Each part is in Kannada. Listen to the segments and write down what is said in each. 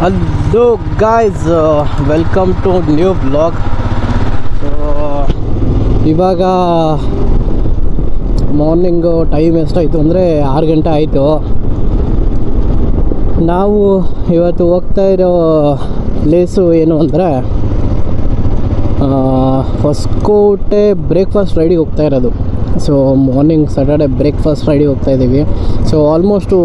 Hello guys, welcome to new blog. So ಇವಾಗ ಮಾರ್ನಿಂಗು ಟೈಮ್ ಎಷ್ಟಾಯಿತು ಅಂದರೆ 6 ಗಂಟೆ ಆಯಿತು. ನಾವು ಇವತ್ತು ಹೋಗ್ತಾ ಇರೋ ಪ್ಲೇಸು ಏನು ಅಂದರೆ ಹೊಸಕೋಟೆ ಬ್ರೇಕ್ಫಾಸ್ಟ್ ರೈಡಿಗೆ ಹೋಗ್ತಾ ಇರೋದು. ಸೊ ಮಾರ್ನಿಂಗ್ ಸ್ಯಾಟರ್ಡೆ ಬ್ರೇಕ್ಫಾಸ್ಟ್ ರೈಡಿಗೆ ಹೋಗ್ತಾಯಿದ್ದೀವಿ. ಸೊ ಆಲ್ಮೋಸ್ಟು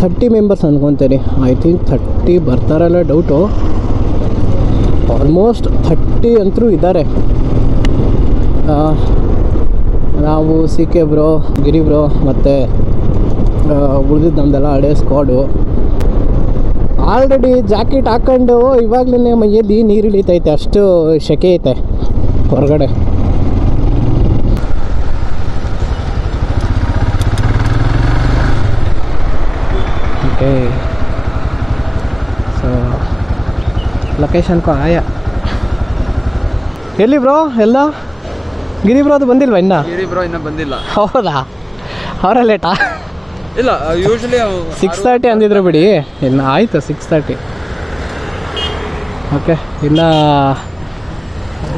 30 ಮೆಂಬರ್ಸ್ ಅಂದ್ಕೊತೀನಿ. ಐ ಥಿಂಕ್ 30 ಬರ್ತಾರಲ್ಲ ಡೌಟು. ಆಲ್ಮೋಸ್ಟ್ 30 ಅಂತರೂ ಇದ್ದಾರೆ. ನಾವು C K bro, Giri bro ಮತ್ತು ಉಳಿದಿದ್ದು ನಮ್ಮದೆಲ್ಲ ಹಳೆ ಸ್ಕ್ವಾಡು. ಆಲ್ರೆಡಿ ಜಾಕೆಟ್ ಹಾಕ್ಕೊಂಡು ಇವಾಗಲೇ ಮೈಯಲ್ಲಿ ನೀರು ಇಳಿತೈತೆ, ಅಷ್ಟು ಸೆಕೆ ಐತೆ ಹೊರಗಡೆ. ಓಕೆ, ಸೊ ಲೊಕೇಶನ್ಗೂ ಆಯಾ. ಎಲ್ಲಿ ಬ್ರೋ ಎಲ್ಲ? ಗಿರಿ ಬ್ರೋ ಅದು ಬಂದಿಲ್ವಾ ಇನ್ನು? ಗಿರಿ ಬ್ರೋ ಇನ್ನೂ ಬಂದಿಲ್ಲ. ಹೌದಾ? ಅವರ ಲೇಟಾ? ಇಲ್ಲ, ಯೂಶ್ವಲಿ 6:30 ಅಂದಿದ್ರು ಬಿಡಿ. ಇನ್ನು ಆಯಿತು 6:30. ಓಕೆ, ಇನ್ನು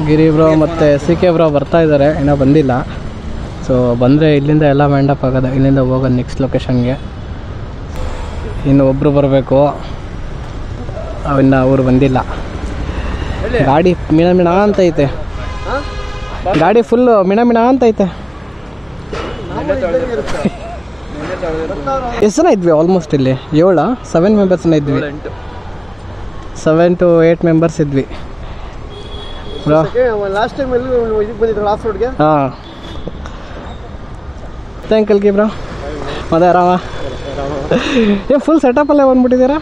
ಗಿರಿ ಬ್ರೋ ಮತ್ತು ಸಿ ಕೆ ಬ್ರೋ ಬರ್ತಾ ಇದ್ದಾರೆ, ಇನ್ನೂ ಬಂದಿಲ್ಲ. ಸೊ ಬಂದರೆ ಇಲ್ಲಿಂದ ಎಲ್ಲ ಮ್ಯಾಂಡಪ್ ಆಗೋದು, ಇಲ್ಲಿಂದ ಹೋಗೋದು ನೆಕ್ಸ್ಟ್ ಲೊಕೇಶನ್ಗೆ. ಇನ್ನು ಒಬ್ಬರು ಬರಬೇಕು, ಇನ್ನು ಅವರು ಬಂದಿಲ್ಲ. ಗಾಡಿ ಮಿಣ ಅಂತೈತೆ, ಗಾಡಿ ಫುಲ್ಲು ಮಿಣ ಅಂತೈತೆ. ಎಷ್ಟು ಜನ ಇದ್ವಿ ಆಲ್ಮೋಸ್ಟ್ ಇಲ್ಲಿ? 7 ಮೆಂಬರ್ಸ್ನ ಇದ್ವಿ. 7 to 8 ಮೆಂಬರ್ಸ್ ಇದ್ವಿ. ಲಾಸ್ಟ್ ಟೈಮ್ ಇದಕ್ಕೆ ಬಂದಿದ್ರು ಆಫ್ ರೋಡ್ಗೆ. ಹಾಂ, ಥ್ಯಾಂಕಲ್ ಬ್ರೋ. ಮತ್ತೆ ಆರಾಮ? ಏನು ಫುಲ್ ಸೆಟಪಲ್ಲೇ ಬಂದ್ಬಿಟ್ಟಿದ್ದೀರಾ?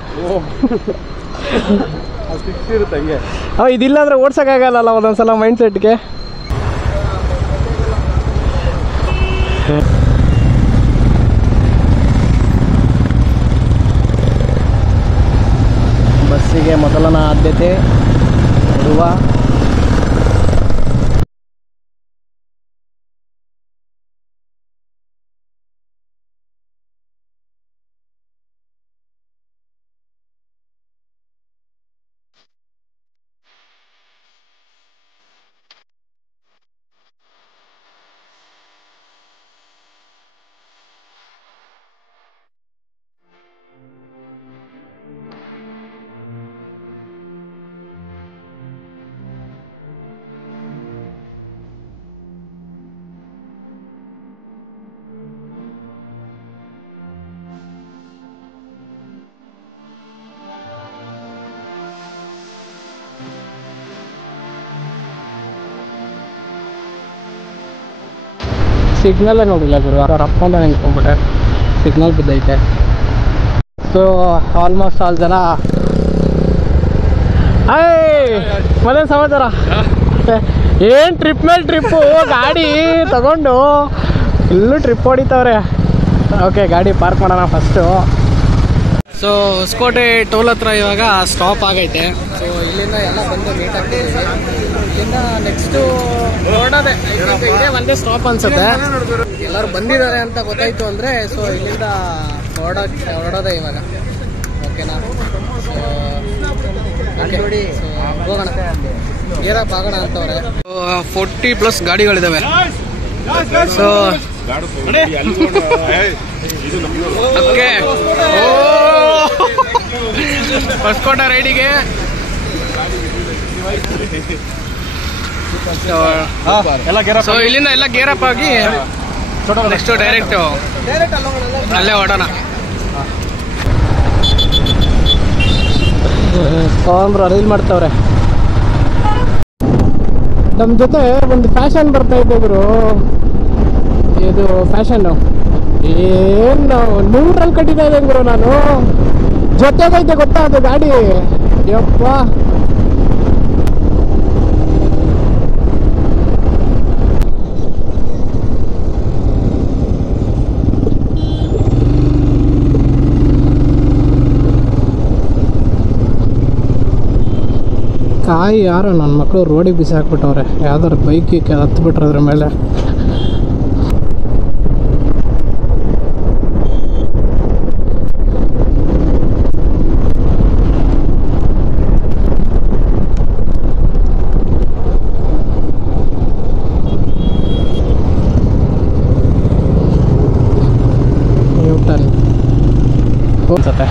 ಇದಿಲ್ಲ ಅಂದರೆ ಓಡ್ಸೋಕ್ಕಾಗಲ್ಲ ಒಂದೊಂದು ಸಲ ಮೈಂಡ್ ಸೆಟ್ಗೆ. ಬಸ್ಸಿಗೆ ಮೊದಲನ ಆದ್ಯತೆ ಇರುವ ಸಿಗ್ನಲ್ಲೇ ನೋಡಿಲ್ಲ ಗುರು. ಅವ್ರು ಅಪ್ಕೊಂಡು ನಿಂತ್ಕೊಂಡ್ಬಿಟ್ಟೆ, ಸಿಗ್ನಲ್ ಬಿದ್ದೈತೆ. ಸೊ ಆಲ್ಮೋಸ್ಟ್ ಆಲ್ ಜನ ಮನೆ ಸಮಾಚಾರ. ಏನು ಟ್ರಿಪ್ ಮೇಲೆ ಟ್ರಿಪ್ಪು, ಗಾಡಿ ತಗೊಂಡು ಫುಲ್ಲು ಟ್ರಿಪ್ ಹೊಡಿತವ್ರೆ. ಓಕೆ, ಗಾಡಿ ಪಾರ್ಕ್ ಮಾಡೋಣ ಫಸ್ಟು. ಸೊ ಹೊಸಕೋಟೆ ಟೋಲ್ ಹತ್ರ ಇವಾಗ ಸ್ಟಾಪ್ ಆಗೈತೆ. ಸೊ ಇಲ್ಲಿಂದ ಎಲ್ಲ ಬಂದು ಮೀಟ್ ಆಗ್ತಿದ್ದೀವಿ. ಇಲ್ಲಿಂದ ನೆಕ್ಸ್ಟು ಹೊರಡೋದೆ, ಇದೇ ಒಂದೇ ಸ್ಟಾಪ್ ಅನ್ಸುತ್ತೆ. ಎಲ್ಲರೂ ಬಂದಿದ್ದಾರೆ ಅಂತ ಗೊತ್ತಾಯ್ತು ಅಂದರೆ ಸೊ ಇಲ್ಲಿಂದ ಹೊರಡೋದೆ ಇವಾಗ. ಓಕೆನಾ? ನೋಡಿ ಹೋಗೋಣ, ಗೇರಪ್ ಆಗೋಣ ಅಂತವ್ರೆ. 40+ ಗಾಡಿಗಳಿದ್ದಾವೆ. ಸೊ ಓಕೆ, ಹೊಸಕೋಟೆ ರೈಡಿಗೆ ಸೊ ಇಲ್ಲಿಂದ ಎಲ್ಲ ಗೇರಪ್ ಆಗಿ ನೆಕ್ಸ್ಟ್ ಡೈರೆಕ್ಟ್ ಅಲ್ಲೇ ಹೊಡೋಣ. ರೀಲ್ ಮಾಡ್ತಾವ್ರೆ. ನಮ್ಮ ಜೊತೆ ಒಂದು ಫ್ಯಾಷನ್ ಬರ್ತಾ ಇದ್ದೆ ಗುರು. ಇದು ಫ್ಯಾಷನ್ನು ಏನು 100ರಲ್ಲಿ ಕಟ್ಟಿದ್ದೆ ಇದೆ ಗುರು. ನಾನು ಜೊತೆಗೈತೆ ಗೊತ್ತಾ ಅದು ಗಾಡಿ. ಯಪ್ಪ, ಕಾಯಿ ಯಾರೋ ನನ್ನ ಮಕ್ಕಳು ರೋಡಿಗೆ ಬಿಸಾಕ್ಬಿಟ್ಟವ್ರೆ. ಯಾವ್ದಾರು ಬೈಕಿಗೆ ಹತ್ಬಿಟ್ರೆ ಅದ್ರ ಮೇಲೆ. ಅನ್ಸುತ್ತೆ.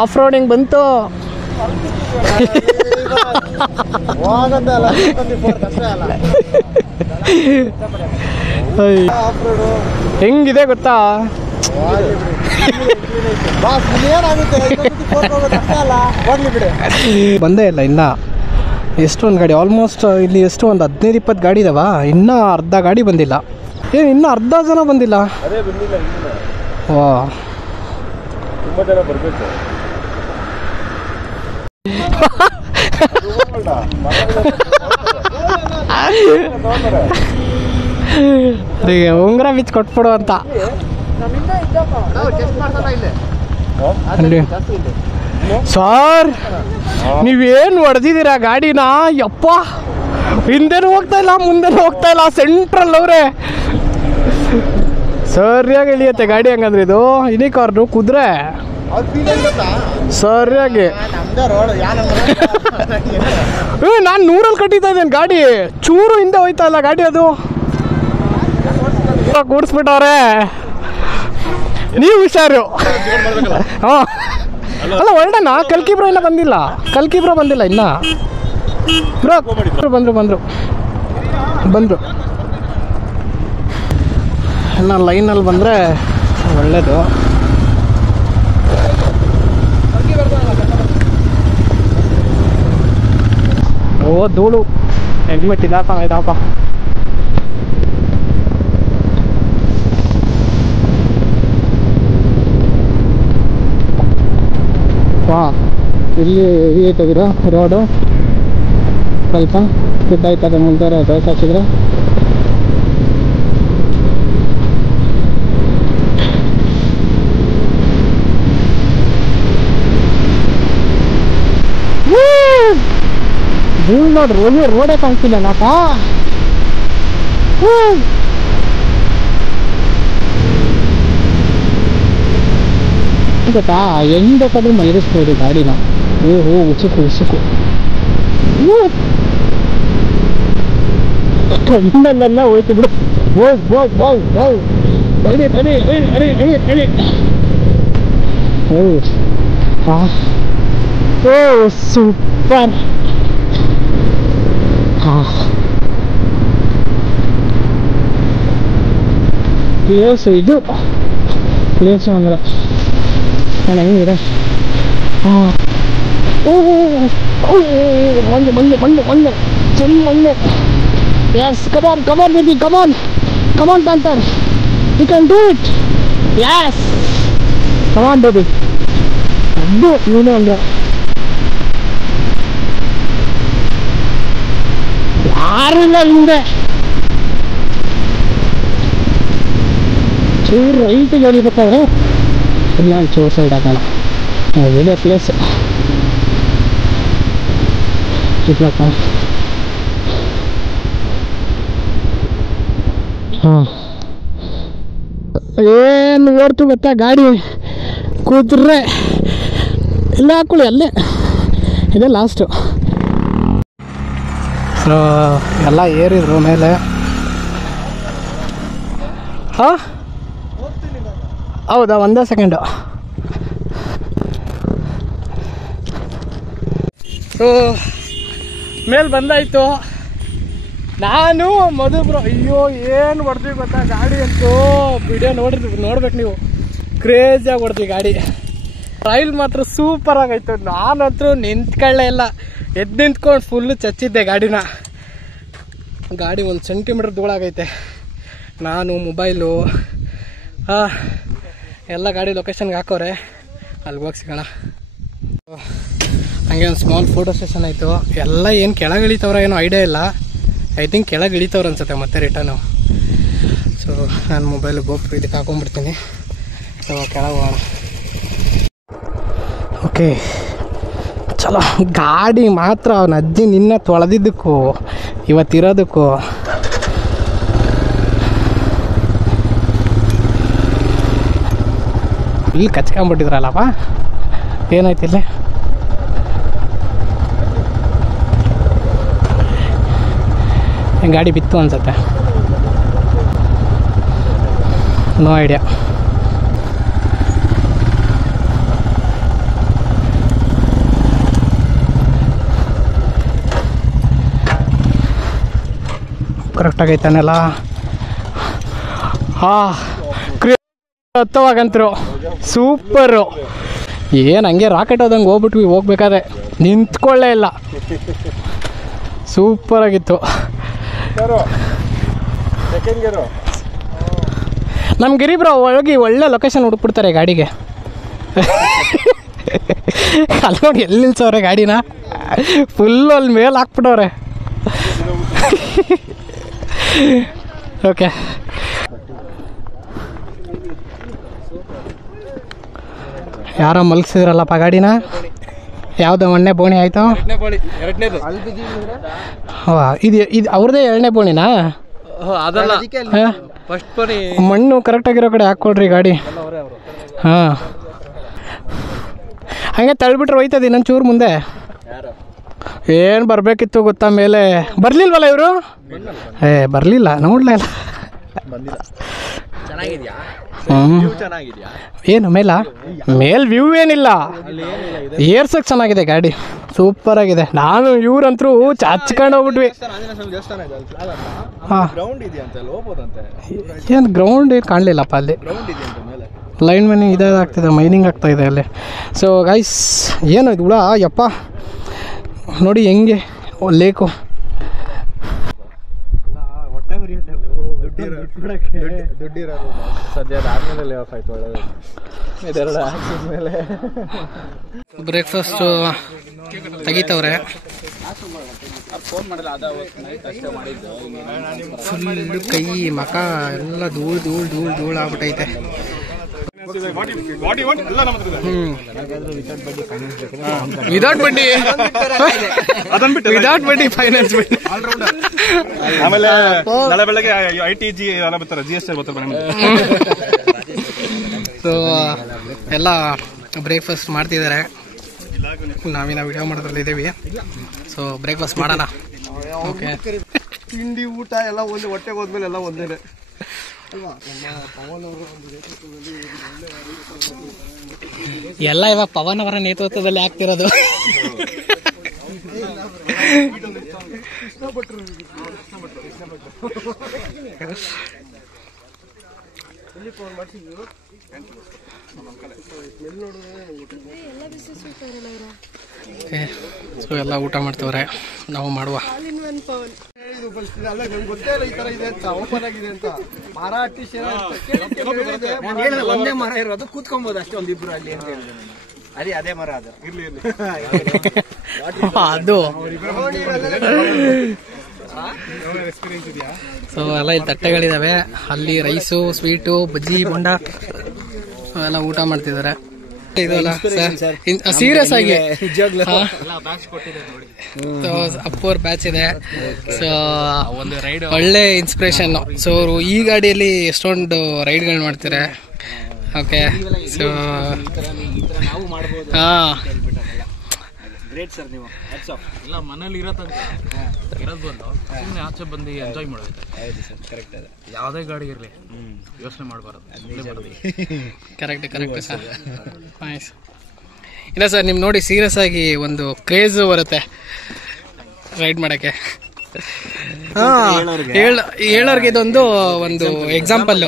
ಆಫ್ ರೋಡಿಂಗ್ ಬಂತು. ಹೆಂಗಿದೆ ಗೊತ್ತಾ, ಬಂದೇ ಇಲ್ಲ ಇನ್ನ. ಎಷ್ಟೊಂದು ಗಾಡಿ ಆಲ್ಮೋಸ್ಟ್ ಇಲ್ಲಿ ಎಷ್ಟು ಒಂದು 15-20 ಗಾಡಿ ಇದಾವ, ಇನ್ನೂ ಅರ್ಧ ಗಾಡಿ ಬಂದಿಲ್ಲ. ಇನ್ನೂ ಅರ್ಧ ಜನ ಬಂದಿಲ್ಲ. ವಾ, ತುಂಬ ಜನ ಬರಬೇಕು. ಉಂಗುರ ಬಿಚ್ಚಿ ಕೊಟ್ಬಿಡು ಅಂತ. ಸರ್ ನೀವೇನು ಹೊಡೆದಿದ್ದೀರಾ ಗಾಡಿನ? ಯಪ್ಪ, ಹಿಂದೆನೂ ಹೋಗ್ತಾ ಇಲ್ಲ ಮುಂದೆನೂ ಹೋಗ್ತಾ ಇಲ್ಲ, ಸೆಂಟ್ರಲ್ ಅವರೇ. ಸರಿಯಾಗಿ ಇಳಿಯುತ್ತೆ ಗಾಡಿ. ಹಂಗಂದ್ರೆ ಇದು ಯುನಿಕಾರ್ನು ಕುದುರೆ ಸರಿಯಾಗಿ. ನಾನು 100 ಕಟ್ಟಿತಾ ಇದ್ದೇನೆ ಗಾಡಿ, ಚೂರು ಹಿಂದೆ ಹೋಯ್ತಾ ಇಲ್ಲ ಗಾಡಿ. ಅದು ಕೂಡಿಸ್ಬಿಟ್ಟವ್ರೆ. ನೀವು ಹುಷಾರು. ಹಾಂ ಅಲ್ಲ ಹೊರಡೋಣ. ಕಲ್ಕಿ ಬ್ರೋ ಇನ್ನೂ ಬಂದಿಲ್ಲ. ಕಲ್ಕಿ ಬ್ರೋ ಬಂದಿಲ್ಲ ಇನ್ನ. ಬ್ರೋ ಬಂದರು ಎಲ್ಲ ಲೈನಲ್ಲಿ ಬಂದರೆ ಒಳ್ಳೆಯದು. ಓ ಧೂಳು ಹೆಲ್ಮೆಟ್ ಇದಾಕಪ್ಪ. ಹಾಂ ಇಲ್ಲಿ ಐತದಿರ ರೋಡು ಸ್ವಲ್ಪ ದುಡ್ಡಾಯ್ತದೆ. ಮುಂದೆ ದೋಸೆ ಹಚ್ಚಿದ್ರೆ ಧೂಳು ನೋಡ್ರಿ, ರೋಡೇ ಕಾಣಿಸ್ತಿಲ್ಲ ನಾಕ. ಗೊತ್ತಾ, ಹೆಂಗ್ ಬೇಕಾದ್ರೂ ಮೈರಿಸ್ಬೋದು ಗಾಡಿನ. ಓಹೋ ಉಸುಕು ಕಣ್ಣಲ್ಲೆಲ್ಲ ಹೋಯ್ತು ಬಿಡು. ಓ ಸೂಪರ್. ಪ್ಲೇಸು ಇದು, ಪ್ಲೇಸು ಅಂದ್ರೆ ಹೆಂಗಿದೆ. ಹಾಂ ಮಣ್ಣು ಚೆನ್ನ ಮಣ್ಣು. Yes, come on baby, come on panther, you can do it. Yes, come on baby. ಅದು ನೀನು ಅಂದ್ರೆ ಯಾರು ಇಲ್ಲ ಹಿಂದೆ. ಚೂರು ರೈಟಿಗೆ ಹೊಡಿಬೇಕಾದ್ರೆ ಇಲ್ಲ ಚೂರು ಸೈಡ್ ಹಾಕೋಣ. ಒಳ್ಳೆ ಪ್ಲೇಸ್ ಇಟ್ಲಕ್ಕ. ಹಾಂ ಏನು ಓಡ್ತು ಗೊತ್ತಾ ಗಾಡಿ. ಕೂತ್ರೆ ಇಲ್ಲ ಹಾಕೊಳ್ಳಿ, ಅಲ್ಲೇ ಇದೆ ಲಾಸ್ಟು. ಸೊ ಎಲ್ಲ ಏರಿದ್ರು ಮೇಲೆ. ಹಾಂ ಹೌದಾ, ಒಂದೇ ಸೆಕೆಂಡು. ಸೊ ಮೇಲೆ ಬಂದಾಯಿತು. ನಾನು ಮಧು ಬ್ರೋ, ಅಯ್ಯೋ ಏನು ಹೊಡೆದ್ವಿ ಗೊತ್ತಾ ಗಾಡಿ ಅಂತೂ. ವಿಡಿಯೋ ನೋಡ್ಬೇಕು ನೀವು, ಕ್ರೇಜಿಯಾಗಿ ಹೊಡೆದ್ವಿ ಗಾಡಿ. ರೈಲ್ ಮಾತ್ರ ಸೂಪರ್ ಆಗೈತು. ನಾನಂತೂ ನಿಂತ್ಕೊಳ್ಳೇ ಇಲ್ಲ, ಎದ್ದು ನಿಂತ್ಕೊಂಡು ಫುಲ್ಲು ಚಚ್ಚಿದ್ದೆ ಗಾಡಿನ. ಗಾಡಿ 1 ಸೆಂಟಿಮೀಟ್ರ್ ಧೂಳಾಗೈತೆ. ನಾನು ಮೊಬೈಲು ಎಲ್ಲ ಗಾಡಿ ಲೊಕೇಶನ್ಗೆ ಹಾಕೋರೆ, ಅಲ್ಲಿಗೆ ಹೋಗಿ ಸಿಗೋಣ. ಹಂಗೆ ಒಂದು ಸ್ಮಾಲ್ ಫೋಟೋ ಸೆಷನ್ ಆಯಿತು. ಎಲ್ಲ ಏನು ಕೆಳಗೆ ಇಳಿತವ್ರ ಏನೋ ಐಡಿಯಾ ಇಲ್ಲ. ಐ ಥಿಂಕ್ ಕೆಳಗೆ ಇಳಿತವ್ರು ಅನ್ಸುತ್ತೆ ಮತ್ತೆ ರಿಟರ್ನು. ಸೊ ನಾನು ಮೊಬೈಲು ಗೋಪು ಇದಕ್ಕೆ ಹಾಕೊಂಡ್ಬಿಡ್ತೀನಿ. ಸೊ ಕೆಳಗೆ ಹೋಗೋಣ. ಓಕೆ ಚಲೋ. ಗಾಡಿ ಮಾತ್ರ ಅವನ ಅಜ್ಜಿ ನಿನ್ನ ತೊಳೆದಿದ್ದಕ್ಕೂ ಇವತ್ತಿರೋದಕ್ಕೂ ಫುಲ್ ಕಚ್ಕೊಂಬಿಟ್ಟಿದ್ರಲ್ಲಪ್ಪ. ಏನಾಯ್ತು ಇಲ್ಲಿ? ಗಾಡಿ ಬಿತ್ತು ಅನ್ಸುತ್ತೆ, ನೋ ಐಡಿಯಾ. ಕರೆಕ್ಟಾಗೈತಾನೆಲ್ಲ. ಹತ್ತವಾಗಂತರು ಸೂಪರು. ಏನು ಹಂಗೆ ರಾಕೆಟ್ ಹೋದಂಗೆ ಹೋಗ್ಬಿಟ್ವಿ ಹೋಗ್ಬೇಕಾದ್ರೆ, ನಿಂತ್ಕೊಳ್ಳೇ ಇಲ್ಲ. ಸೂಪರಾಗಿತ್ತು. ನಮ್ಮ ಗಿರಿಬ್ರೋ ಹೋಗಿ ಒಳ್ಳೆ ಲೊಕೇಶನ್ ಹುಡುಕ್ಬಿಡ್ತಾರೆ ಗಾಡಿಗೆ. ಅಲ್ಲಿ ನೋಡಿ ಎಲ್ಲಿ ನಿಲ್ಸವ್ರೆ ಗಾಡಿನ, ಫುಲ್ಲು ಅಲ್ಲಿ ಮೇಲೆ ಹಾಕ್ಬಿಟ್ಟವ್ರೆ. ಓಕೆ, ಯಾರೋ ಮಲಗಿಸಿದ್ರಲ್ಲಪ್ಪ ಗಾಡಿನ. ಯಾವುದು ಒಂದನೇ ಬೋಣಿ ಆಯಿತು? ಇದು ಅವ್ರದ್ದೇ ಎರಡನೇ ಬೋಣಿನಾ? ಅದಲ್ಲ, ಹಾಂ, ಫಸ್ಟ್ ಬೋಣಿ. ಮಣ್ಣು ಕರೆಕ್ಟಾಗಿರೋ ಕಡೆ ಹಾಕ್ಕೊಡ್ರಿ ಗಾಡಿ. ಹಾಂ, ಹಂಗೆ ತಳ್ಳಿಬಿಟ್ರೆ ಹೋಯ್ತದೆ ಇನ್ನೊಂದು ಚೂರು ಮುಂದೆ. ಏನು ಬರಬೇಕಿತ್ತು ಗೊತ್ತಾ ಮೇಲೆ? ಬರಲಿಲ್ವಲ್ಲ ಇವರು? ಬರಲಿಲ್ಲ, ನೋಡಲೇ ಇಲ್ಲ. ಏನು ಮೇಲ? ಮೇಲ್ ವ್ಯೂ ಏನಿಲ್ಲ, ಏರ್ಸಕ್ಕೆ ಚೆನ್ನಾಗಿದೆ ಗಾಡಿ, ಸೂಪರಾಗಿದೆ. ನಾನು ಇವ್ರಂತರೂ ಹಚ್ಕೊಂಡು ಹೋಗ್ಬಿಟ್ವಿ. ಹಾಂ, ಏನು ಗ್ರೌಂಡ್ ಏನು ಕಾಣಲಿಲ್ಲಪ್ಪ ಅಲ್ಲಿ. ಲೈನ್ ಮೈನಿಂಗ್ ಇದಾಗ್ತಿದೆ, ಮೈನಿಂಗ್ ಆಗ್ತಾಯಿದೆ ಅಲ್ಲಿ. ಸೊ ಗೈಸ್, ಏನು ಇದು ಹುಳ ಯಪ್ಪ, ನೋಡಿ ಹೆಂಗೆ ಲೇಕು. ಬ್ರೇಕ್ಫಾಸ್ಟ್ ತೆಗಿತವ್ರೆ. ಫುಲ್ಲು ಕೈ ಮಕ ಎಲ್ಲ ಧೂಳು ಧೂಳು ಧೂಳು ಧೂಳು ಆಗ್ಬಿಟ್ಟೈತೆ. ವಿದೌಟ್ ಬಡ್ಡಿ, ವಿದೌಟ್ ಬಡ್ಡಿ ಫೈನಾನ್ಸ್. ಆಮೇಲೆ ನಾಳೆ ಬೆಳಗ್ಗೆ ITG ಎಲ್ಲ ಬರ್ತಾರೆ, GST ಬರ್ತಾರೆ. ಸೊ ಎಲ್ಲ ಬ್ರೇಕ್ಫಾಸ್ಟ್ ಮಾಡ್ತಿದ್ದಾರೆ, ನಾವಿನ್ನ ವಿಡಿಯೋ ಮಾಡೋದ್ರಲ್ಲಿದ್ದೀವಿ. ಸೊ ಬ್ರೇಕ್ಫಾಸ್ಟ್ ಮಾಡೋಣ. ಓಕೆ, ತಿಂಡಿ ಊಟ ಎಲ್ಲ ಒಂದು ಹೊಟ್ಟೆಗೆ ಹೋದ್ಮೇಲೆ ಎಲ್ಲ ಒಂದೇ ಎಲ್ಲ ಇವಾಗ ಪವನ್ ಅವರ ನೇತೃತ್ವದಲ್ಲಿ ಆಗ್ತಿರೋದು. ಸೊ ಎಲ್ಲ ಊಟ ಮಾಡ್ತವ್ರೆ, ನಾವು ಮಾಡುವ. ಗೊತ್ತೇ ಇಲ್ಲ ಈ ತರ ಇದೆ ಅಂತ, ಓಪನ್ ಆಗಿದೆ ಅಂತ. ಮರ ಒಂದೇ ಮರ ಇರೋದು, ಕೂತ್ಕೊಬಹುದು ಅಷ್ಟೇ ಒಂದಿಬ್ರು ಅಲ್ಲಿ ಅಂತ ಹೇಳಿದೆ. ಅದೇ ಮರ ಅದು ಇರ್ಲಿ ಅದು. ಸೊ ಎಲ್ಲ ಇಲ್ಲಿ ತಟ್ಟೆಗಳಿದಾವೆ, ಅಲ್ಲಿ ರೈಸು, ಸ್ವೀಟು, ಬಜ್ಜಿ, ಬೋಂಡ ಎಲ್ಲ ಊಟ ಮಾಡ್ತಿದ್ದಾರೆ. ಇದಲ್ಲ ಸೀರಿಯಸ್ ಆಗಿ ಅಪ್ಪೋರ್ ಬ್ಯಾಚ್ ಇದೆ. ಸೊ ಒಳ್ಳೆ ಇನ್ಸ್ಪಿರೇಷನ್. ಸೊ ಈ ಗಾಡಿಯಲ್ಲಿ ಎಷ್ಟೊಂದು ರೈಡ್ಗಳು ಮಾಡ್ತಾರೆ. ಓಕೆ, ಸೊ ಹಾಂ, ಗ್ರೇಟ್ ಸರ್ ನೀವು. ಇಲ್ಲ ಮನೇಲಿ ಇರೋ ತನಕ ಇರೋದು ಬಂದು ಸುಮ್ಮನೆ ಆಚೆ ಬಂದು ಎಂಜಾಯ್ ಮಾಡಬೇಕು. ಕರೆಕ್ಟ್, ಅದೇ ಯಾವುದೇ ಗಾಡಿ ಇರಲಿ ಯೋಚನೆ ಮಾಡಬಾರ್ದು. Correct sir. ನೈಸ್. ಇಲ್ಲ ಸರ್, ನಿಮ್ ನೋಡಿ ಸೀರಿಯಸ್ ಆಗಿ ಒಂದು ಕ್ರೇಜ್ ಬರುತ್ತೆ ರೈಡ್ ಮಾಡೋಕ್ಕೆ. ಹೇಳೋರ್ಗೆ ಇದೊಂದು ಒಂದು ಎಕ್ಸಾಂಪಲ್.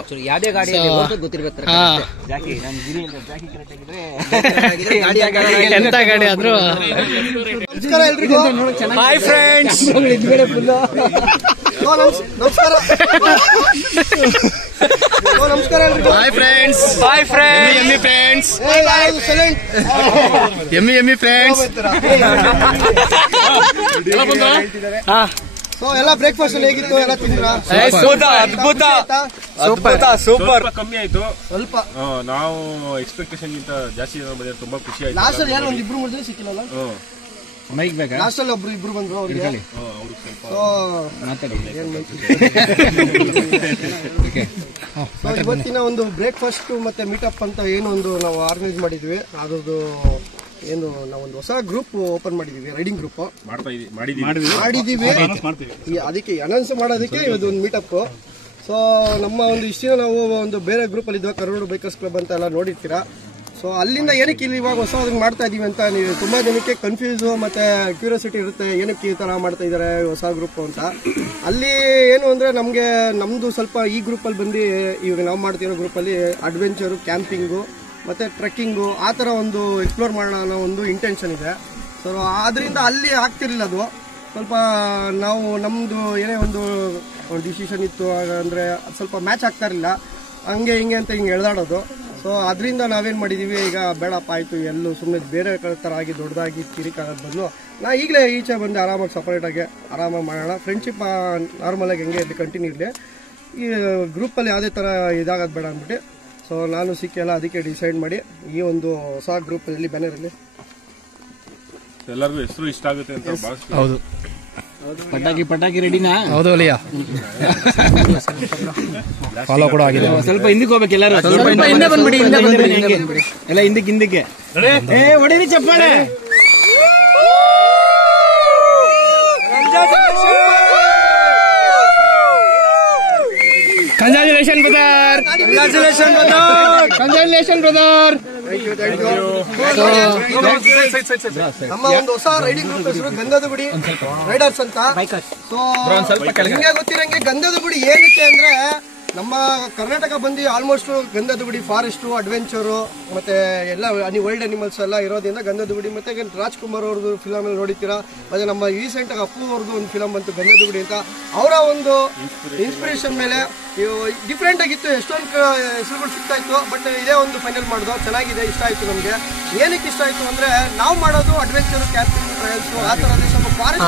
ಎಂತ ಗಾಡಿ ಆದ್ರೂ. ಹಾಯ್ ಫ್ರೆಂಡ್ಸ್, ನಮಸ್ಕಾರ. ನಮಸ್ಕಾರ. ಹಾಯ್ ಫ್ರೆಂಡ್ಸ್, ಹಾಯ್ ಫ್ರೆಂಡ್ಸ್, ಎಮ್ಮಿ ಫ್ರೆಂಡ್ಸ್, ಎಮ್ಮಿ ಫ್ರೆಂಡ್ಸ್. ಎಲ್ಲ ಬ್ರೇಕ್ಫಾಸ್ಟ್ ಹೇಗಿತ್ತು? ಎಲ್ಲ ತಿಂದ್ರಾ? ಸೂಪರ್. ಕಮ್ಮಿ ಆಯ್ತು ಸ್ವಲ್ಪ. ನಾವು ಎಕ್ಸ್ಪೆಕ್ಟೇಷನ್ ಗಿಂತ ಜಾಸ್ತಿ ಜನ ಬಂದಿದ್ದಾರೆ, ತುಂಬಾ ಖುಷಿ ಆಯ್ತು. ಲಾಸ್ಟ್ ಯಾರು ಒಂದಿಬ್ರು ಮೂರು ಜನ ಸಿಕ್ಕಿಲ್ಲ. ಮೈಕ್ ಬೇಕಾ? ಲಾಸ್ಟಲ್ಲಿ ಇಬ್ರು ಬಂದ್ರು ಅವ್ರಿಗೆ. ಇವತ್ತಿನ ಒಂದು ಬ್ರೇಕ್ಫಾಸ್ಟ್ ಮತ್ತೆ ಮೀಟಪ್ ಅಂತ ಏನು ಒಂದು ನಾವು ಆರ್ಗನೈಸ್ ಮಾಡಿದ್ವಿ. ಅದ್ರದ್ದು ಏನು ನಾವೊಂದು ಹೊಸ ಗ್ರೂಪ್ ಓಪನ್ ಮಾಡಿದೀವಿ, ರೈಡಿಂಗ್ ಗ್ರೂಪ್ ಮಾಡಿದೀವಿ. ಅದಕ್ಕೆ ಅನೌನ್ಸ್ ಮಾಡೋದಕ್ಕೆ ಇದೊಂದು ಮೀಟಪ್. ಸೊ ನಮ್ಮ ಒಂದು ಇಷ್ಟಿನ ನಾವು ಒಂದು ಬೇರೆ ಗ್ರೂಪ್ ಅಲ್ಲಿ ಇದ್ದಾಗ ಕರೋಡು ಬೈಕರ್ಸ್ ಕ್ಲಬ್ ಅಂತ ಎಲ್ಲ ನೋಡಿರ್ತೀರಾ. ಸೊ ಅಲ್ಲಿಂದ ಏನಕ್ಕೆ ಇಲ್ಲಿ ಇವಾಗ ಹೊಸ ಮಾಡ್ತಾ ಇದೀವಿ ಅಂತ ನೀವು ತುಂಬಾ ಜನಕ್ಕೆ ಕನ್ಫ್ಯೂಸು ಮತ್ತೆ ಕ್ಯೂರಿಯಾಸಿಟಿ ಇರುತ್ತೆ, ಏನಕ್ಕೆ ಈ ತರ ಮಾಡ್ತಾ ಇದಾರೆ ಹೊಸ ಗ್ರೂಪ್ ಅಂತ. ಅಲ್ಲಿ ಏನು ಅಂದ್ರೆ ನಮ್ದು ಸ್ವಲ್ಪ ಈ ಗ್ರೂಪ್ ಅಲ್ಲಿ ಬಂದು ಇವಾಗ ನಾವು ಮಾಡ್ತಿರೋ ಗ್ರೂಪ್ ಅಲ್ಲಿ ಅಡ್ವೆಂಚರು, ಕ್ಯಾಂಪಿಂಗು ಮತ್ತೆ ಟ್ರೆಕ್ಕಿಂಗು ಆ ತರ ಒಂದು ಎಕ್ಸ್ಪ್ಲೋರ್ ಮಾಡೋಣ ಅನ್ನೋ ಒಂದು ಇಂಟೆನ್ಷನ್ ಇದೆ. ಸೊ ಆದ್ರಿಂದ ಅಲ್ಲಿ ಆಗ್ತಿರ್ಲಿಲ್ಲ ಅದು ಸ್ವಲ್ಪ ನಾವು ನಮ್ದು ಏನೇ ಒಂದು ಡಿಸಿಷನ್ ಇತ್ತು ಅಂದ್ರೆ ಸ್ವಲ್ಪ ಮ್ಯಾಚ್ ಆಗ್ತಾ ಇರಲಿಲ್ಲ, ಹಂಗೆ ಹಿಂಗೆ ಅಂತ ಹಿಂಗೆ ಎಳ್ದಾಡೋದು. ಸೊ ಅದರಿಂದ ನಾವೇನು ಮಾಡಿದ್ದೀವಿ, ಈಗ ಬೇಡಪ್ಪ ಆಯಿತು ಎಲ್ಲೂ ಸುಮ್ಮನೆ ಬೇರೆ ಥರ ಆಗಿ ದೊಡ್ಡದಾಗಿ ಕಿರಿಕಾಗೋದು ಬದಲು ಈಗಲೇ ಈಚೆ ಬಂದು ಆರಾಮಾಗಿ ಸಪ್ರೇಟಾಗಿ ಆರಾಮಾಗಿ ಮಾಡೋಣ. ಫ್ರೆಂಡ್ಶಿಪ್ ನಾರ್ಮಲಾಗಿ ಹೆಂಗೆ ಇರಲಿ, ಕಂಟಿನ್ಯೂ ಇರಲಿ, ಈ ಗ್ರೂಪಲ್ಲಿ ಯಾವುದೇ ಥರ ಇದಾಗೋದು ಬೇಡ ಅಂದ್ಬಿಟ್ಟು ಸೊ ನಾನು ಸಿಕ್ಕೆಲ್ಲ ಅದಕ್ಕೆ ಡಿಸೈಡ್ ಮಾಡಿ ಈ ಒಂದು ಹೊಸ ಗ್ರೂಪಲ್ಲಿ ಬ್ಯಾನರಲ್ಲಿ ಎಲ್ಲರಿಗೂ ಹೆಸರು ಇಷ್ಟ ಆಗುತ್ತೆ ಅಂತ ಭಾವಿಸ್ತೀನಿ. ಹೌದು, ಪಟಾಕಿ ರೆಡಿನಾ? ಹೌದು ಅಲಿಯಾ. ಫಾಲೋ ಕೂಡ ಆಗಿದೆ. ಸ್ವಲ್ಪ ಹಿಂದಕ್ಕೆ ಹೋಗ್ಬೇಕು ಎಲ್ಲರೂ, ಸ್ವಲ್ಪ ಹಿಂದೆ ಬಂದ್ಬಿಡಿ, ಎಲ್ಲ ಹಿಂದಕ್ಕೆ ಹೊಡೀರಿ ಚಪ್ಪಾಳೆ. Congratulation brother, congratulation brother. ನಮ್ಮ ಒಂದು ಹೊಸ ರೈಡಿಂಗ್ ಗ್ರೂಪ್ ಹೆಸರು ಗಂಧದ ಗುಡಿ ರೈಡರ್ಸ್ ಅಂತ. ಸೊ ನಿಮಗೆ ಗೊತ್ತಿರಂಗೆ ಗಂಧದ ಗುಡಿ ಏನಕ್ಕೆ ಅಂದ್ರೆ ನಮ್ಮ ಕರ್ನಾಟಕ ಬಂದು ಆಲ್ಮೋಸ್ಟ್ ಗಂಧದ ಗುಡಿ ಫಾರೆಸ್ಟ್, ಅಡ್ವೆಂಚರು ಮತ್ತೆ ಎಲ್ಲ ವೈಲ್ಡ್ ಅನಿಮಲ್ಸ್ ಎಲ್ಲ ಇರೋದ್ರಿಂದ ಗಂಧದ ಗುಡಿ. ಮತ್ತೆ ರಾಜ್ಕುಮಾರ್ ಅವ್ರದ್ದು ಫಿಲಮ್ ಅಲ್ಲಿ ನೋಡಿತೀರಾ, ಮತ್ತೆ ನಮ್ಮ ರೀಸೆಂಟ್ ಆಗಿ ಅಪ್ಪು ಅವ್ರದ್ದು ಒಂದು ಫಿಲಮ್ ಬಂತು ಗಂಧದ ಗುಡಿ ಅಂತ. ಅವರ ಒಂದು ಇನ್ಸ್ಪಿರೇಷನ್ ಮೇಲೆ ಡಿಫ್ರೆಂಟ್ ಆಗಿತ್ತು, ಎಷ್ಟೊಂದು ಹೆಸರುಗಳು ಸಿಗ್ತಾ ಇತ್ತು. ಬಟ್ ಇದೇ ಒಂದು ಫೈನಲ್ ಮಾಡೋದು ಚೆನ್ನಾಗಿದೆ, ಇಷ್ಟ ಆಯ್ತು ನಮಗೆ. ಏನಕ್ಕೆ ಇಷ್ಟ ಆಯ್ತು ಅಂದ್ರೆ ನಾವು ಮಾಡೋದು ಅಡ್ವೆಂಚರ್, ಕ್ಯಾಂಪಿಂಗ್, ಟ್ರಯಲ್ಸ್ ಆ ಥರದ್ದು ಸ್ವಲ್ಪ ಫಾರೆಸ್ಟ್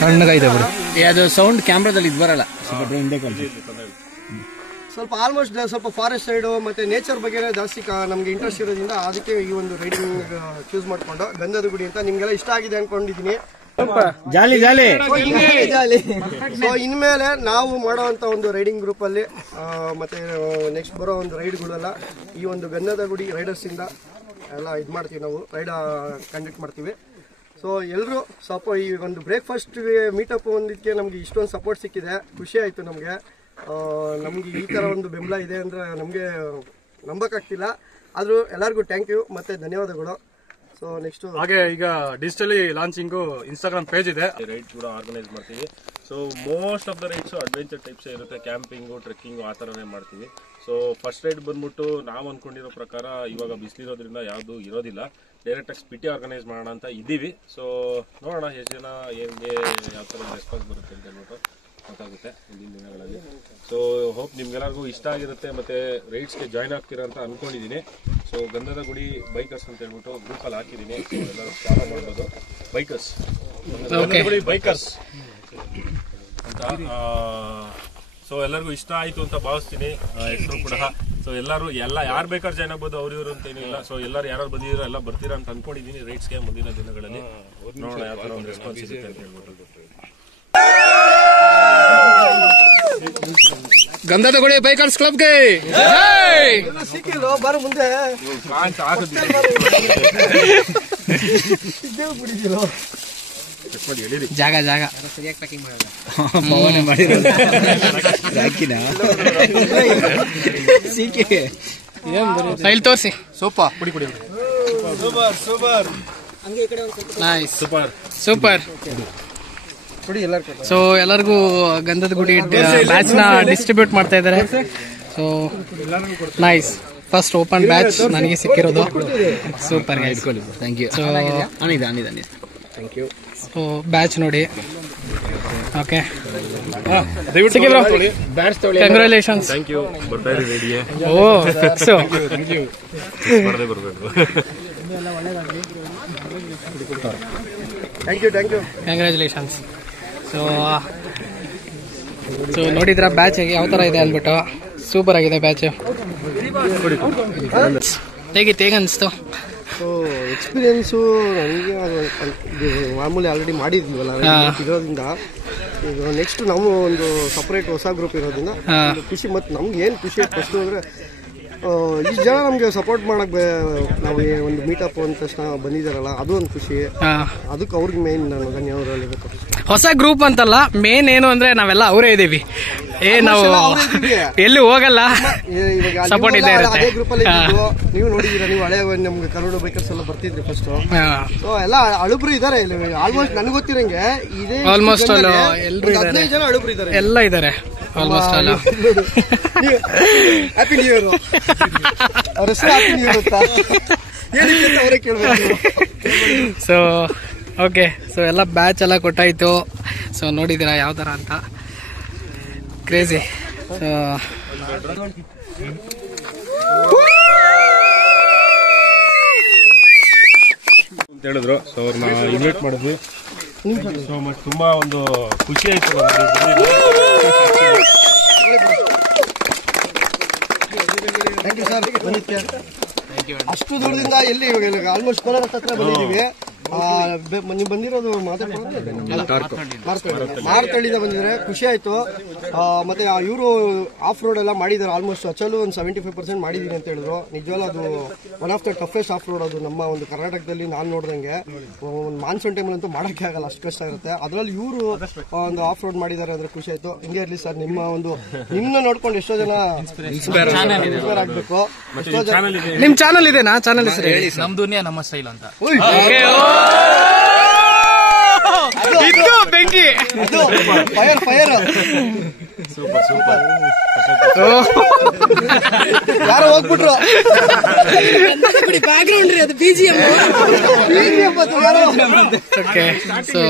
ಸಣ್ಣಗಾಗಿದೆ ಬಿಡು. ಅದು ಸೌಂಡ್ ಕ್ಯಾಮ್ರಾದಲ್ಲಿ ಇದು ಬರಲ್ಲ, ಸ್ವಲ್ಪ ಆಲ್ಮೋಸ್ಟ್ ಸ್ವಲ್ಪ ಫಾರೆಸ್ಟ್ ಸೈಡು ಮತ್ತೆ ನೇಚರ್ ಬಗ್ಗೆ ಜಾಸ್ತಿ ನಮ್ಗೆ ಇಂಟ್ರೆಸ್ಟ್ ಇರೋದ್ರಿಂದ ಅದಕ್ಕೆ ಈ ಒಂದು ರೈಡಿಂಗ್ ಚೂಸ್ ಮಾಡ್ಕೊಂಡು ಗಂಧದ ಗುಡಿ ಅಂತ. ನಿಮ್ಗೆಲ್ಲ ಇಷ್ಟ ಆಗಿದೆ ಅನ್ಕೊಂಡಿದೀನಿ. ಜಾಲಿ ಸೊ ಇನ್ಮೇಲೆ ನಾವು ಮಾಡುವಂತ ಒಂದು ರೈಡಿಂಗ್ ಗ್ರೂಪ್ ಅಲ್ಲಿ ಮತ್ತೆ ನೆಕ್ಸ್ಟ್ ಬರೋ ಒಂದು ರೈಡ್ಗಳೆಲ್ಲ ಈ ಒಂದು ಗಂಧದ ಗುಡಿ ರೈಡರ್ಸ್ ಇಂದ ಎಲ್ಲ ಇದು ಮಾಡ್ತೀವಿ, ನಾವು ರೈಡ್ ಕಂಡಕ್ಟ್ ಮಾಡ್ತೀವಿ. ಸೊ ಎಲ್ಲರೂ ಸ್ವಲ್ಪ ಈ ಒಂದು ಬ್ರೇಕ್ಫಾಸ್ಟ್ ಮೀಟಪ್ ಒಂದಕ್ಕೆ ನಮ್ಗೆ ಇಷ್ಟೊಂದು ಸಪೋರ್ಟ್ ಸಿಕ್ಕಿದೆ, ಖುಷಿ ಆಯಿತು ನಮಗೆ. ನಮಗೆ ಈ ಥರ ಒಂದು ಬೆಂಬಲ ಇದೆ ಅಂದರೆ ನಮಗೆ ನಂಬಕ್ಕಾಗ್ತಿಲ್ಲ. ಆದರೂ ಎಲ್ಲರಿಗೂ ಥ್ಯಾಂಕ್ ಯು ಮತ್ತು ಧನ್ಯವಾದಗಳು. ಸೊ ನೆಕ್ಸ್ಟ್ ಹಾಗೆ ಈಗ ಡಿಜಿಟಲಿ ಲಾಂಚಿಂಗು ಇನ್ಸ್ಟಾಗ್ರಾಮ್ ಪೇಜ್ ಇದೆ, ರೈಡ್ಸ್ ಕೂಡ ಆರ್ಗನೈಸ್ ಮಾಡ್ತೀವಿ. So most of the rides adventure types ಇರುತ್ತೆ, ಕ್ಯಾಂಪಿಂಗು, ಟ್ರೆಕ್ಕಿಂಗು ಆ ಥರನೇ ಮಾಡ್ತೀವಿ. ಸೊ ಫಸ್ಟ್ ರೈಡ್ ಬಂದ್ಬಿಟ್ಟು ನಾವು ಅಂದ್ಕೊಂಡಿರೋ ಪ್ರಕಾರ ಇವಾಗ ಬಿಸಿಲಿರೋದ್ರಿಂದ ಯಾವುದು ಇರೋದಿಲ್ಲ, ಡೈರೆಕ್ಟಾಗಿ ಸ್ಪಿಟಿ ಆರ್ಗನೈಸ್ ಮಾಡೋಣ ಅಂತ ಇದ್ದೀವಿ. ಸೊ ನೋಡೋಣ ಎಷ್ಟು ಜನ ಹೆಂಗೆ ಯಾವ ಥರ ರೆಸ್ಪಾನ್ಸ್ ಬರುತ್ತೆ ಅಂತ ಹೇಳ್ಬಿಟ್ಟು ಗೊತ್ತಾಗುತ್ತೆ ಮುಂದಿನ ದಿನಗಳಲ್ಲಿ. ಸೊ ಹೋಪ್ ನಿಮ್ಗೆಲ್ಲರಿಗೂ ಇಷ್ಟ ಆಗಿರುತ್ತೆ ಮತ್ತು ರೈಡ್ಸ್ಗೆ ಜಾಯ್ನ್ ಆಗ್ತೀರಾ ಅಂತ ಅಂದ್ಕೊಂಡಿದ್ದೀನಿ. ಸೊ ಗಂಧದ ಗುಡಿ ಬೈಕರ್ಸ್ ಅಂತ ಹೇಳ್ಬಿಟ್ಟು ಗ್ರೂಪಲ್ಲಿ ಹಾಕಿದ್ದೀನಿ, ಸೊ ಎಲ್ಲರೂ ಫಾಲೋ ಮಾಡ್ಬೋದು. ಬೈಕರ್ಸ್ ಬೈಕರ್ಸ್ ಅಂತ. ಸೊ ಎಲ್ಲರಿಗೂ ಇಷ್ಟ ಆಯಿತು ಅಂತ ಭಾವಿಸ್ತೀನಿ ಹೆಸರು ಕೂಡ. ಸೊ ಎಲ್ಲರೂ ಯಾರು ಬೇಕಾದ್ರೂ ಜಾಯ್ನ್ ಆಗ್ಬೋದು, ಅವ್ರು ಇವರು ಅಂತ ಏನಿಲ್ಲ. ಸೊ ಎಲ್ಲರೂ ಯಾರು ಬಂದಿದ್ದೀರೋ ಎಲ್ಲ ಬರ್ತೀರಾ ಅಂತ ಅನ್ಕೊಂಡಿದ್ದೀನಿ ರೈಡ್ಸ್ಗೆ ಮುಂದಿನ ದಿನಗಳಲ್ಲಿ. ನೋಡೋಣ ಯಾವ ಥರ ಒಂದು ರೆಸ್ಪಾನ್ಸ್ ಸಿಗುತ್ತೆ ಅಂತ ಹೇಳ್ಬಿಟ್ಟು. ಗಂಧದ ಗುಡಿ ಬೈಕರ್ಸ್ ಕ್ಲಬ್ಗೆ ಸಿಕ್ಕಿಲ್ಲ, ಬಾರ ಮುಂದೆ ಜಾಗ ಸರಿಯಾಗಿ ಪ್ಯಾಕಿಂಗ್ ಮಾಡೋದು ತೋರಿಸಿ. ಸೋಪಾ ಪುಡಿ ಸೂಪರ್ ನೈಸ್, ಸೂಪರ್. ಸೊ ಎಲ್ಲರಿಗೂ ಗಂಧದ ಗುಡಿ ಬ್ಯಾಚ್ ನ ಡಿಸ್ಟ್ರಿಬ್ಯೂಟ್ ಮಾಡ್ತಾ ಇದ್ದಾರೆ. So nice, first open batch ನನಗೆ ಸಿಕ್ಕಿರೋದು. Super guys, thank you. Thank you. So batch ನೋಡಿ. Okay, congratulations. Thank you. ಬರ್ತಾ ಇರಿ ರೆಡಿಯೇ. ಓ ಸೊ ಬರದೇ ಬರಬೇಕು. Thank you. ಕಂಗ್ರಾಚುಲೇಷನ್ಸ್. ಸೊ ನೋಡಿದ್ರ ಬ್ಯಾಚ್ ಯಾವ ಥರ ಇದೆ ಅಂದ್ಬಿಟ್ಟು, ಸೂಪರ್ ಆಗಿದೆ ಬ್ಯಾಚ್. ಹೇಗಿತ್ತು, ಹೇಗೆ ಅನಿಸ್ತು? ಸೊ ಎಕ್ಸ್ಪೀರಿಯನ್ಸು ನನಗೆ ಇದು ಮಾಮೂಲಿ ಆಲ್ರೆಡಿ ಮಾಡಿದ್ವಲ್ಲ ಇರೋದ್ರಿಂದ ಈಗ ನೆಕ್ಸ್ಟ್ ನಾವು ಒಂದು ಸಪ್ರೇಟ್ ಹೊಸ ಗ್ರೂಪ್ ಇರೋದ್ರಿಂದ ಖುಷಿ. ಮತ್ತು ನಮ್ಗೆ ಏನು ಖುಷಿ ಫಸ್ಟು ಅಂದರೆ ಇಷ್ಟು ಜನ ನಮಗೆ ಸಪೋರ್ಟ್ ಮಾಡಕ್ಕೆ ನಾವು ಒಂದು ಮೀಟಪ್ ಅಂದ ತಕ್ಷಣ ಬಂದಿದ್ದಾರಲ್ಲ, ಅದು ಒಂದು ಖುಷಿ. ಅದಕ್ಕೆ ಅವ್ರಿಗೆ ಮೇನ್ ನಾನು ಧನ್ಯವಾದ ಹೇಳಬೇಕು. ಹೊಸ ಗ್ರೂಪ್ ಅಂತಲ್ಲ, ಮೇನ್ ಏನು ಅಂದ್ರೆ ನಾವೆಲ್ಲ ಅವರೇ ಇದೀವಿ. ನಾವು ಎಲ್ಲಿ ಹೋಗಲ್ಲ, ಸಪೋರ್ಟ್ ಇದ್ದೇ ಇರುತ್ತೆ. ಅದೇ ಗ್ರೂಪಲ್ಲಿ ಇದ್ದು ನೀವು ನೋಡಿದ್ದೀರಾ, ನೀವು ಹಳೆ ನಮ್ಗೆ ಕನ್ನಡ ಬೈಕರ್ಸ್ ಎಲ್ಲ ಬರ್ತಿದ್ರಿ ಫಸ್ಟ್. ಸೊ ಎಲ್ಲ ಅಳುಬ್ರು ಇದಾರೆ ಆಲ್ಮೋಸ್ಟ್. ನನಗೆ ಗೊತ್ತಿರಂಗೆ ಇದೇ ಆಲ್ಮೋಸ್ಟ್ ಎಲ್ಲರೂ 15 ಜನ ಅಳುಬ್ರು ಇದಾರೆ. ಎಲ್ಲ ಇದಾರೆ ಆಲ್ಮೋಸ್ಟ್ ಅಲ್ಲ. Happy new year. ಅವ್ರ ಹೆಸರು ಹ್ಯಾಪಿ ನ್ಯೂ ಇಯರ್ ಅಂತ ಏನಕ್ಕೆ ಅಂತ ಅವರೇ ಕೇಳಬೇಕು. ಸೊ ಓಕೆ, ಸೊ ಎಲ್ಲ ಬ್ಯಾಚ್ ಎಲ್ಲ ಕೊಟ್ಟಾಯ್ತು. ಸೊ ನೋಡಿದ್ದೀರಾ ಯಾವ ಥರ ಅಂತ, ಕ್ರೇಜಿ. ಸೊ ಅಂತ ಹೇಳಿದ್ರು. ಸೊ ಅವ್ರನ್ನ ಇನ್ವೈಟ್ ಮಾಡಿದ್ವಿ. ಸೊ ತುಂಬಾ ಒಂದು ಖುಷಿ ಆಯ್ತು. Thank you sir. ಅಷ್ಟು ದೂರದಿಂದ ಎಲ್ಲಿ ಇವಾಗ ಆಲ್ಮೋಸ್ಟ್ ಕೋಲಾರ ಹತ್ರ ಬಂದಿದ್ದೀವಿ. ನೀವು ಬಂದಿರೋದು ಮಾರ್ತಳ್ಳಿಯಿಂದ ಬಂದಿದ್ರೆ ಖುಷಿ ಆಯ್ತು. ಮತ್ತೆ ಇವರು ಆಫ್ ರೋಡ್ ಎಲ್ಲ ಮಾಡಿದ್ದಾರೆ. ಆಲ್ಮೋಸ್ಟ್ ಅಚಲು ಒಂದು 75% ಮಾಡಿದೀನಿ ಅಂತ ಹೇಳಿದ್ರು. ನಿಜವಲ್ಲ ಅದು one of the toughest of road ಅದು ನಮ್ಮ ಒಂದು ಕರ್ನಾಟಕದಲ್ಲಿ. ನಾನು ನೋಡ್ದಂಗೆ ಒಂದು ಮಾನ್ಸೂನ್ ಟೈಮಲ್ಲಿ ಅಂತೂ ಮಾಡೋಕ್ಕೆ ಆಗಲ್ಲ, ಅಷ್ಟು ಕಷ್ಟ ಇರುತ್ತೆ. ಅದರಲ್ಲಿ ಇವರು ಒಂದು ಆಫ್ ರೋಡ್ ಮಾಡಿದ್ದಾರೆ ಅಂದ್ರೆ ಖುಷಿ ಆಯ್ತು. ಹಿಂಗೆ ಇರಲಿ ಸರ್, ನಿಮ್ಮನ್ನ ನೋಡ್ಕೊಂಡು ಎಷ್ಟೋ ಜನ ಇನ್ಸ್ಪೈರ್ ಆಗ್ಬೇಕು. ನಿಮ್ ಚಾನಲ್ ಇದೆನಾ? ಚಾನಲ್ ಹೆಸರು ಹೇಳಿ. ನಮ್ ದುನಿಯಾ ನಮ್ಮ ಸ್ಟೈಲ್ ಅಂತ. ಬೆಂಕಿ ಫೈರ್ ಫೈರ್. Super super. ಯಾರೋ ಹೋಗ್ಬಿಟ್ರು. ಬ್ಯಾಕ್ಗ್ರೌಂಡ್ ರೀ ಅದು BGM. Okay, so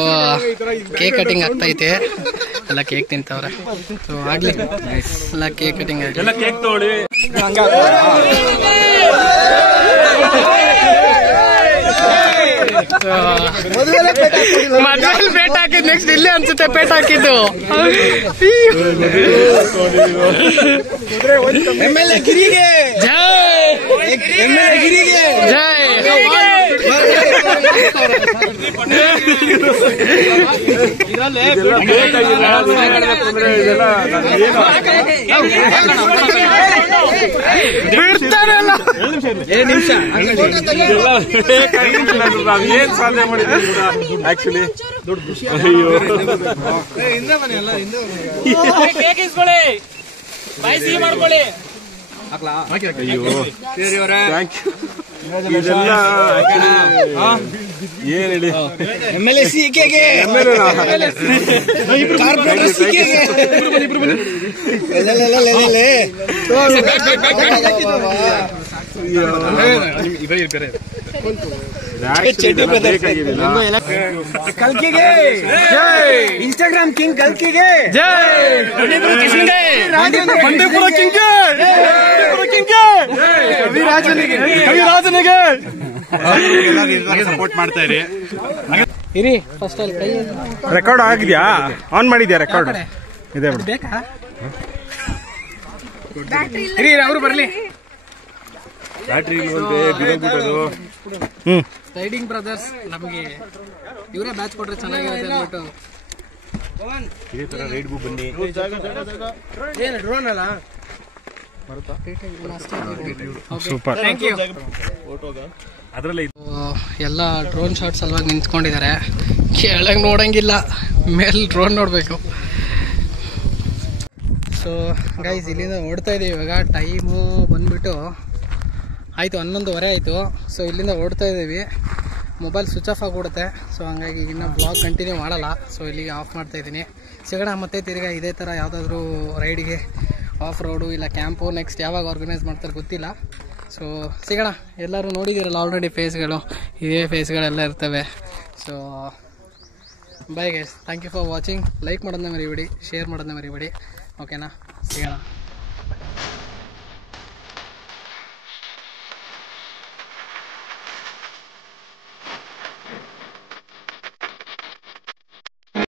cake cutting ಆಗ್ತೈತೆ. ಎಲ್ಲ ಕೇಕ್ ತಿಂತವ್ರೆ. ಸೊ ಆಗ್ಲಿ, ಎಲ್ಲ ಕೇಕ್ ಕಟಿಂಗ್ ಆಗಿ ಎಲ್ಲ ಕೇಕ್ ತಗೊಳ್ಳಿ. ಮದುವೆಲಿ ಪೇಟ್ ಹಾಕಿದ್ ನೆಕ್ಸ್ಟ್ ಇಲ್ಲೇ ಅನ್ಸುತ್ತೆ ಪೇಟ್ ಹಾಕಿದ್ದು. MLA ಗಿರಿಗೆ ಜೈ, MLA ಗಿರಿಗೆ ಜೈ. ಬಿಡ್ತಾರಲ್ಲ. ಏನ್ ಸಾಧನೆ ಮಾಡಿದ್ವಿ ಆಕ್ಚುಲಿ. ಇದೆಲ್ಲ ಏನ್ ಹೇಳಿ, MLA ಸಿಕೆಗೆ ಕಾರ್ಪೊರೇಟರ್ ಸಿಕೆಗೆ ಕಲ್ಕಿಗೆ ಜೈ. ಇನ್ಸ್ಟಾಗ್ರಾಮ್ ಕಿಂಗ್ ಕಲ್ಕಿಗೆ ಜೈ. ಬಂಡೀಪುರ ಕಿಂಗ್ಗೆ, ಕವಿರಾಜನಿಗೆ ಸಪೋರ್ಟ್ ಮಾಡ್ತಾ ಇರಿ. ಇರಿ ಫಸ್ಟ್ ಅಲ್ಲಿ ಕೈ ರೆಕಾರ್ಡ್ ಆಗಿದ್ಯಾ? ಆನ್ ಮಾಡಿದ್ಯಾ ರೆಕಾರ್ಡ್? ಇದೆ ಬಿಡು. ಬೇಕಾ? ಇರಿ ಅವರು ಬರ್ಲಿ. ಬ್ಯಾಟ್ರಿ ಬಿಡೋದು. ರೈಡಿಂಗ್ ಬ್ರದರ್ಸ್ ನಮಗೆ ಇವರೇ ಬ್ಯಾಚ್ ಕೊಟ್ರೆ ಚೆನ್ನಾಗಿರುತ್ತೆ ಅಂದ್ಬಿಟ್ಟು ಇದೇ ತರ ರೈಡ್ಗೂ ಬನ್ನಿ. ಏನು ಡ್ರೋನ್ ಅಲ್ಲ ಸೂಪರ್, ಥ್ಯಾಂಕ್ ಯು. ಅದರಲ್ಲೇ ಎಲ್ಲ ಡ್ರೋನ್ ಶಾಟ್ ಸಲುವಾಗಿ ನಿಂತ್ಕೊಂಡಿದ್ದಾರೆ. ಕೆಳಗೆ ನೋಡಂಗಿಲ್ಲ, ಮೇಲೆ ಡ್ರೋನ್ ನೋಡಬೇಕು. ಸೊ ಗೈಸ್ ಇಲ್ಲಿಂದ ಓಡ್ತಾ ಇದ್ದೀವಿ ಇವಾಗ. ಟೈಮು ಬಂದ್ಬಿಟ್ಟು ಆಯಿತು 11:15 ಆಯಿತು. ಸೊ ಇಲ್ಲಿಂದ ಓಡ್ತಾ ಇದ್ದೀವಿ. ಮೊಬೈಲ್ ಸ್ವಿಚ್ ಆಫ್ ಆಗಿಬಿಡುತ್ತೆ. ಸೊ ಹಂಗಾಗಿ ಇನ್ನೂ ಬ್ಲಾಗ್ ಕಂಟಿನ್ಯೂ ಮಾಡಲ್ಲ. ಸೊ ಇಲ್ಲಿಗೆ ಆಫ್ ಮಾಡ್ತಾ ಇದ್ದೀನಿ. ಸಿಗೋಣ ಮತ್ತೆ ತಿರ್ಗಾ ಇದೇ ಥರ ಯಾವುದಾದ್ರೂ ರೈಡಿಗೆ, ಆಫ್ ರೋಡು ಇಲ್ಲ ಕ್ಯಾಂಪು ನೆಕ್ಸ್ಟ್ ಯಾವಾಗ ಆರ್ಗನೈಸ್ ಮಾಡ್ತಾರೆ ಗೊತ್ತಿಲ್ಲ. ಸೊ ಸಿಗೋಣ. ಎಲ್ಲರೂ ನೋಡಿದ್ದೀರಲ್ಲ ಆಲ್ರೆಡಿ ಫೇಸ್ಗಳು, ಇದೇ ಫೇಸ್ಗಳೆಲ್ಲ ಇರ್ತವೆ. So bye guys, thank you for watching. Like ಮಾಡೋದನ್ನ ಮರಿಬೇಡಿ, ಶೇರ್ ಮಾಡೋದನ್ನ ಮರಿಬೇಡಿ. ಓಕೆನಾ? ಸಿಗೋಣ.